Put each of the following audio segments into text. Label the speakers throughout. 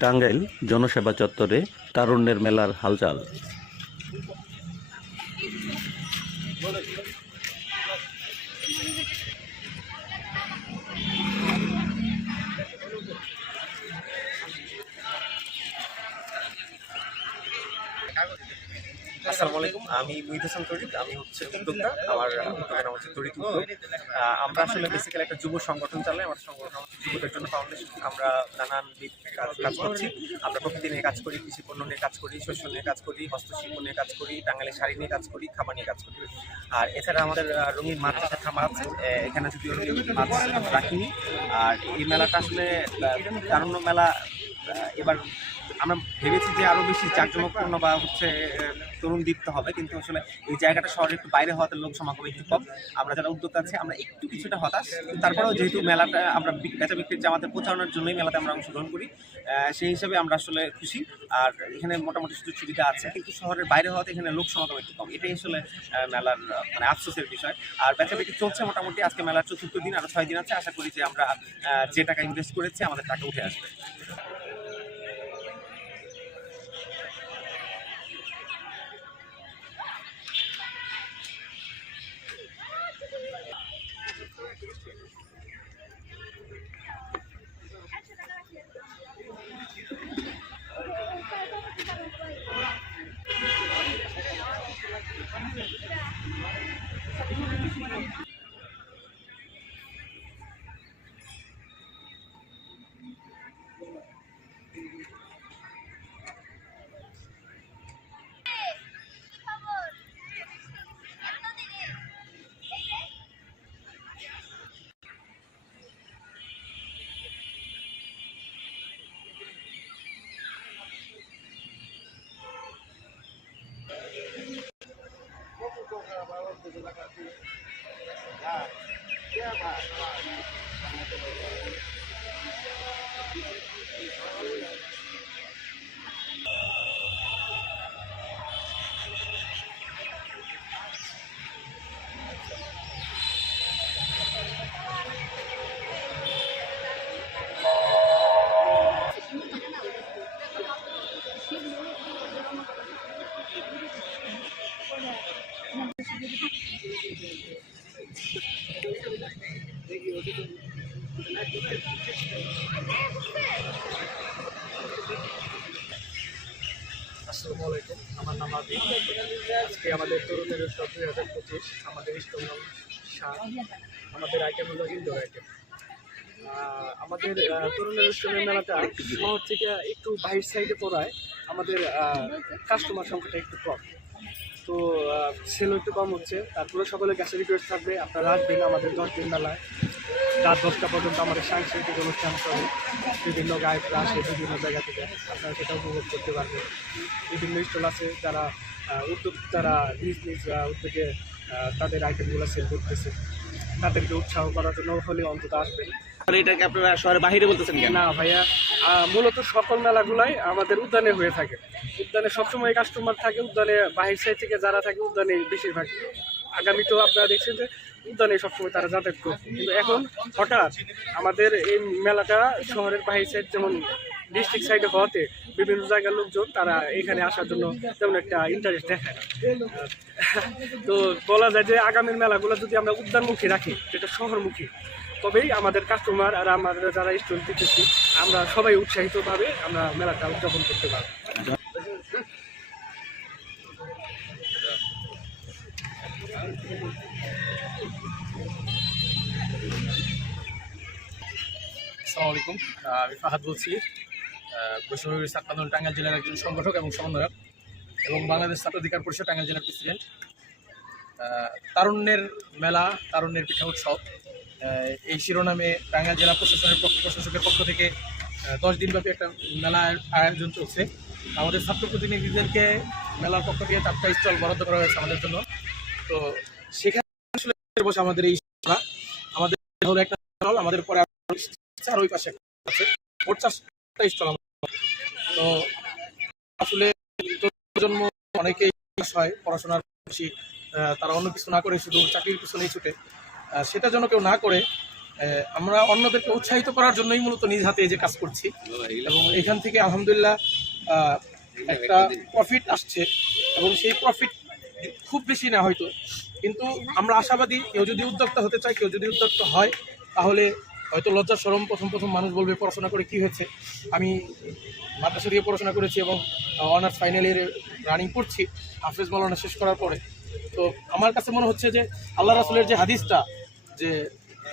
Speaker 1: টাঙ্গাইল জনসেবা চত্বরে তারুণ্যের মেলার হালচাল।
Speaker 2: আসসালামু আলাইকুম। আমি মুহিদ হাসান তরিক, আমি হচ্ছে উদ্যোক্তা। আমার উদ্যোগের নাম হচ্ছে তরিক উদ্যোগ। আমরা আসলে বেসিক্যালি একটা যুব সংগঠন চালাই। আমার সংগঠন হচ্ছে যুবদের জন্য ফাউন্ডেশন আমরা নানান কাজ কাজ করছি। আমরা প্রকৃতি নিয়ে কাজ করি, কৃষি পণ্য নিয়ে কাজ করি, শস্য নিয়ে কাজ করি, হস্তশিল্প নিয়ে কাজ করি টাঙ্গালি শাড়ি নিয়ে কাজ করি খাবার নিয়ে কাজ করি। আর এছাড়া আমাদের রঙিন মাছ চাষের খামার আছে। এখানে যদিও মাছ রাখিনি, আর এই মেলাটা আসলে তারুণ্য মেলা এবার আমরা ভেবেছি যে আরও বেশি জাঁকজমকপূর্ণ বা হচ্ছে তরুণ দীপ্ত হবে, কিন্তু আসলে এই জায়গাটা শহরের একটু বাইরে হওয়াতে লোক সমাগম একটু কম। আমরা যারা উদ্যোক্তা আছে, আমরা একটু কিছুটা হতাশ। তারপরেও যেহেতু মেলাটা আমরা বেচা বিক্রির আমাদের প্রচারণার জন্যই মেলাতে আমরা অংশগ্রহণ করি সেই হিসাবে আমরা আসলে খুশি। আর এখানে মোটামুটি সুযোগ সুবিধা আছে, কিন্তু শহরের বাইরে হওয়াতে এখানে লোক সমাগম একটু কম। এটাই আসলে মেলার মানে আফসোসের বিষয়। আর বেচা বিক্রি চলছে মোটামুটি, আজকে মেলার চতুর্থ দিন আরও ছয় দিন আছে। আশা করি যে আমরা যে টাকা ইনভেস্ট করেছি, আমাদের টাকা উঠে আসবে।
Speaker 3: Yeah, yeah, yeah. আসসালামু আলাইকুম। আমার আমাদের তরুণের দুই হাজার পঁচিশ। আমাদের ইষ্টমল সার আমাদের আইটেম আইটেম আমাদের তরুণের একটু বাইর সাইডে পড়ায়। আমাদের কাস্টমার সংখ্যাটা একটু কম। তো সেল একটু কম হচ্ছে। তারপরে সকলের কাছে রিকোয়েস্ট থাকবে। আপনারা আসবেন আমাদের দশ দিন মেলায়। রাত দশটা পর্যন্ত আমাদের সাংস্কৃতিক অনুষ্ঠান চলে। বিভিন্ন গায়করা আসে বিভিন্ন জায়গা থেকে। আপনারা সেটা উপভোগ করতে পারবেন। বিভিন্ন স্টল আছে যারা উদ্যোগ তারা নিজ নিজ উদ্যোগে তাদের আইটেমগুলো সেল করতেছে। তাদেরকে উৎসাহ করার জন্য হলে অন্তত আসবেন
Speaker 2: এটাকে আপনারা শহরের বাইরে বলতেছেন
Speaker 3: না ভাইয়া মূলত সকল মেলাগুলাই আমাদের উদ্যানে হয়ে থাকে। উদ্যানে সবসময় কাস্টমার থাকে উদ্যানে বাহির সাইড থেকে যারা থাকে উদ্যানে বেশিরভাগ। আগামীতেও আপনারা দেখছেন যে উদ্যানে সবসময় তারা যাতায়াত করছে কিন্তু এখন হঠাৎ আমাদের এই মেলাটা শহরের বাহির সাইড যেমন ডিস্ট্রিক্ট সাইডে হওয়াতে বিভিন্ন জায়গার লোকজন তারা এখানে আসার জন্য তেমন একটা ইন্টারেস্ট দেখায়। তো বলা যায় যে আগামীর মেলাগুলো যদি আমরা উদ্যানমুখী রাখি যেটা শহরমুখী, তবেই আমাদের কাস্টমার আর আমাদের যারা স্টল দিতেছি আমরা সবাই উৎসাহিতভাবে আমরা মেলাটা উদযাপন করতে পারব
Speaker 4: আসসালামু আলাইকুম। আমি ফাহাদ বলছি। বৈষ্ণবী ছাত্র আন্দোলন টাঙ্গাইল জেলার একজন সংগঠক এবং সমন্বয়ক এবং বাংলাদেশ ছাত্র অধিকার পরিষদ টাঙ্গাইল জেলার প্রেসিডেন্ট। তারুণ্যের মেলা, তারুণ্যের পিঠা উৎসব এই শিরোনামে টাঙ্গাইল জেলা প্রশাসনের পক্ষ প্রশাসকের পক্ষ থেকে দশ দিনব্যাপী একটা মেলার আয়োজন চলছে। আমাদের ছাত্র প্রতিনিধিদেরকে মেলার পক্ষ থেকে চারটা স্টল বরাদ্দ করা হয়েছে আমাদের জন্য। তো সেখানে বসে আমাদের এই মেলা। আমাদের হলো একটা স্টল আমাদের পরে আর ওই পাশে আছে। মোট চারটা স্টল তো আসলে প্রজন্ম অনেকেই হয়, পড়াশোনার বেশি তারা অন্য কিছু না করে শুধু চাকরির পিছনেই ছুটে। সেটা যেন কেউ না করে আমরা অন্যদেরকে উৎসাহিত করার জন্যই মূলত নিজ হাতে যে কাজ করছি। এবং এখান থেকে আলহামদুলিল্লাহ একটা প্রফিট আসছে। এবং সেই প্রফিট খুব বেশি না হয়তো। কিন্তু আমরা আশাবাদী, কেউ যদি উদ্যোক্তা হতে চায়, কেউ যদি উদ্যোক্তা হয়, তাহলে হয়তো লজ্জা সরম প্রথম প্রথম মানুষ বলবে, পড়াশোনা করে কি হয়েছে? আমি মাদ্রাসা দিয়ে পড়াশোনা করেছি এবং অনার্স ফাইনাল ইয়ারে রানিং করছি হাফেজ মৌলানা শেষ করার পরে। তো আমার কাছে মনে হচ্ছে যে আল্লাহ রাসুলের যে হাদিসটা, যে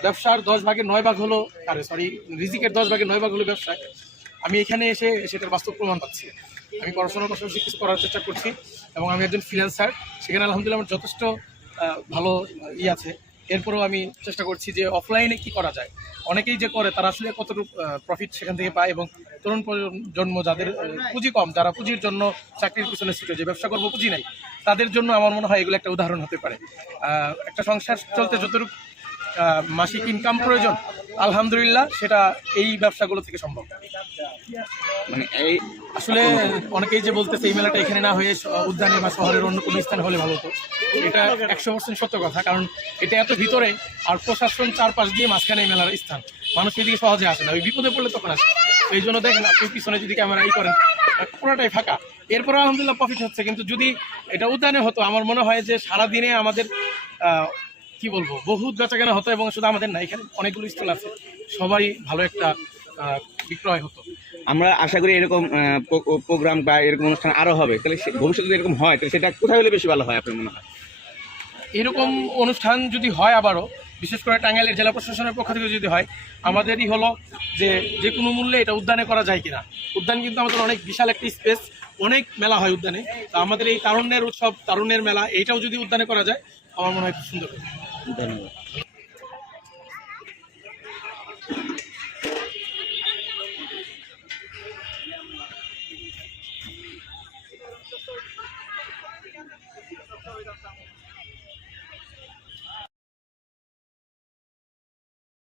Speaker 4: ব্যবসার দশ ভাগের নয় ভাগ হলো, আরে সরি রিজিকের দশ ভাগের নয় ভাগ হলো ব্যবসায় আমি এখানে এসে সেটার বাস্তব প্রমাণ পাচ্ছি। আমি পড়াশোনার পাশাপাশি কিছু করার চেষ্টা করছি এবং আমি একজন ফ্রিল্যান্সার সেখানে আলহামদুলিল্লাহ আমার যথেষ্ট ভালো ই আছে। এরপরেও আমি চেষ্টা করছি যে অফলাইনে কি করা যায়। অনেকেই যে করে, তারা আসলে কতটুকু প্রফিট সেখান থেকে পায় এবং তরুণ প্রজন্ম যাদের পুঁজি কম, যারা পুঁজির জন্য চাকরির পিছনে ছুটে, যে ব্যবসা করব পুঁজি নাই, তাদের জন্য আমার মনে হয় এগুলো একটা উদাহরণ হতে পারে। একটা সংসার চলতে যতটুকু মাসিক ইনকাম প্রয়োজন আলহামদুলিল্লাহ সেটা এই ব্যবসাগুলো থেকে সম্ভব।
Speaker 5: মানে এই
Speaker 4: আসলে অনেকেই যে বলতেছে এই মেলাটা এখানে না হয়ে উদ্যানে বা শহরের অন্য কোনো স্থানে হলে ভালো হতো। এটা একশো পার্সেন্ট সত্য কথা কারণ এটা এত ভিতরে আর প্রশাসন চারপাশ দিয়ে মাঝখানে এই মেলার স্থান। মানুষ এদিকে সহজে আসে না ওই বিপদে পড়লে তখন আসে। এই জন্য দেখেন আপনি পিছনে যদি ক্যামেরা ই করেন পুরোটাই ফাঁকা। এরপরে আলহামদুলিল্লাহ প্রফিট হচ্ছে কিন্তু যদি এটা উদ্যানে হতো আমার মনে হয় যে সারাদিনে আমাদের কি বলব বহুত বেচা কেনা হতো এবং শুধু আমাদের না এখানে অনেকগুলো স্টল আছে। সবাই ভালো একটা বিক্রয় হতো।
Speaker 5: আমরা আশা করি এরকম প্রোগ্রাম বা এরকম অনুষ্ঠান আরও হবে। তাহলে ভবিষ্যতে এরকম হয় তাহলে সেটা কোথায় হলে বেশি ভালো হয় আপনার মনে হয়?
Speaker 4: এরকম অনুষ্ঠান যদি হয় আবারও বিশেষ করে টাঙ্গাইলের জেলা প্রশাসনের পক্ষ থেকে যদি হয় আমাদেরই হলো যে যে কোনো মূল্যে এটা উদ্যানে করা যায় কিনা। উদ্যান কিন্তু আমাদের অনেক বিশাল একটি স্পেস অনেক মেলা হয় উদ্যানে। তো আমাদের এই তারুণ্যের উৎসব তারুণ্যের মেলা এইটাও যদি উদ্যানে করা যায় আমার মনে হয় সুন্দর
Speaker 1: ধন্যবাদ।